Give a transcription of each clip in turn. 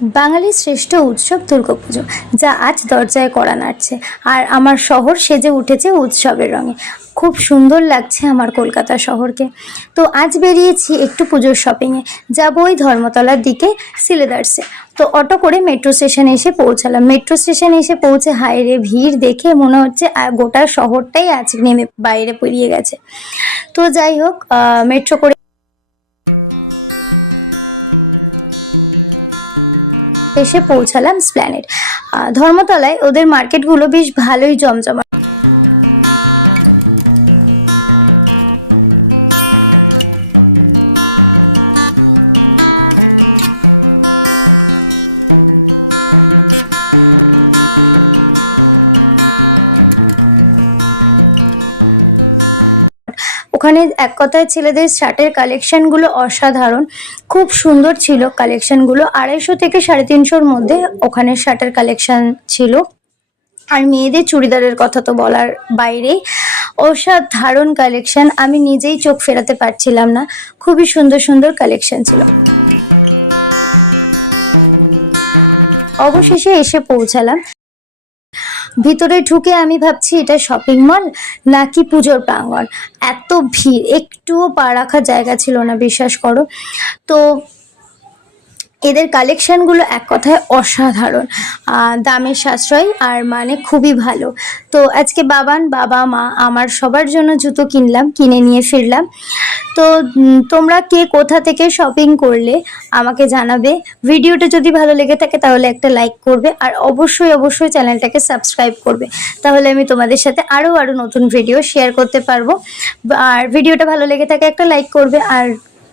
বাঙালির শ্রেষ্ঠ উৎসব দুর্গাপুজো, যা আজ দরজায় কড়া নাড়ছে। আর আমার শহর সেজে উঠেছে উৎসবের রঙে। খুব সুন্দর লাগছে আমার কলকাতা শহরকে। তো আজ বেরিয়েছি একটু পুজোর শপিংয়ে, যাবো ওই ধর্মতলার দিকে সিলেদার্সে। তো অটো করে মেট্রো স্টেশনে এসে পৌঁছালাম। মেট্রো স্টেশনে এসে পৌঁছে হায় রে, ভিড় দেখে মনে হচ্ছে গোটা শহরটাই আজ নেমে বাইরে পেরিয়ে গেছে। তো যাই হোক, মেট্রো করে এসে পৌঁছালাম স্প্ল্যানেড। ধর্মতলায় ওদের মার্কেটগুলো বেশ ভালোই জমজমা। ওখানে এক কথায় ছেলেদের শার্টের কালেকশনগুলো অসাধারণ, খুব সুন্দর ছিল কালেকশনগুলো। 250 থেকে 350-র মধ্যে ওখানে শার্টের কালেকশন ছিল। আর মেয়েদের চুড়িদারের কথা তো বলার বাইরে, অসাধারণ কালেকশন। আমি নিজেই চোখ ফেরাতে পারছিলাম না, খুবই সুন্দর সুন্দর কালেকশন ছিল। অবশেষে এসে পৌঁছালাম। ভিতরে ঢুকে আমি ভাবছি এটা শপিং মল নাকি পুজোর প্রাঙ্গণ। এত ভিড়, একটুও পা রাখার জায়গা ছিল না, বিশ্বাস করো। তো এদের কালেকশনগুলো এক কথায় অসাধারণ, দামের সাশ্রয় আর মানে খুবই ভালো। তো আজকে বাবা মা আমার সবার জন্য জুতো কিনে নিয়ে ফিরলাম। তো তোমরা কে কোথা থেকে শপিং করলে আমাকে জানাবে। ভিডিওটা যদি ভালো লেগে থাকে তাহলে একটা লাইক করবে, আর অবশ্যই চ্যানেলটাকে সাবস্ক্রাইব করবে। তাহলে আমি তোমাদের সাথে আরো নতুন ভিডিও শেয়ার করতে পারবো। আর ভিডিওটা ভালো লেগে থাকে একটা লাইক করবে। আর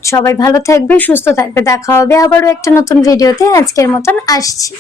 সবাই ভালো থাকবে, সুস্থ থাকবে। দেখা হবে আবারও একটা নতুন ভিডিওতে। আজকের মতন আসছি।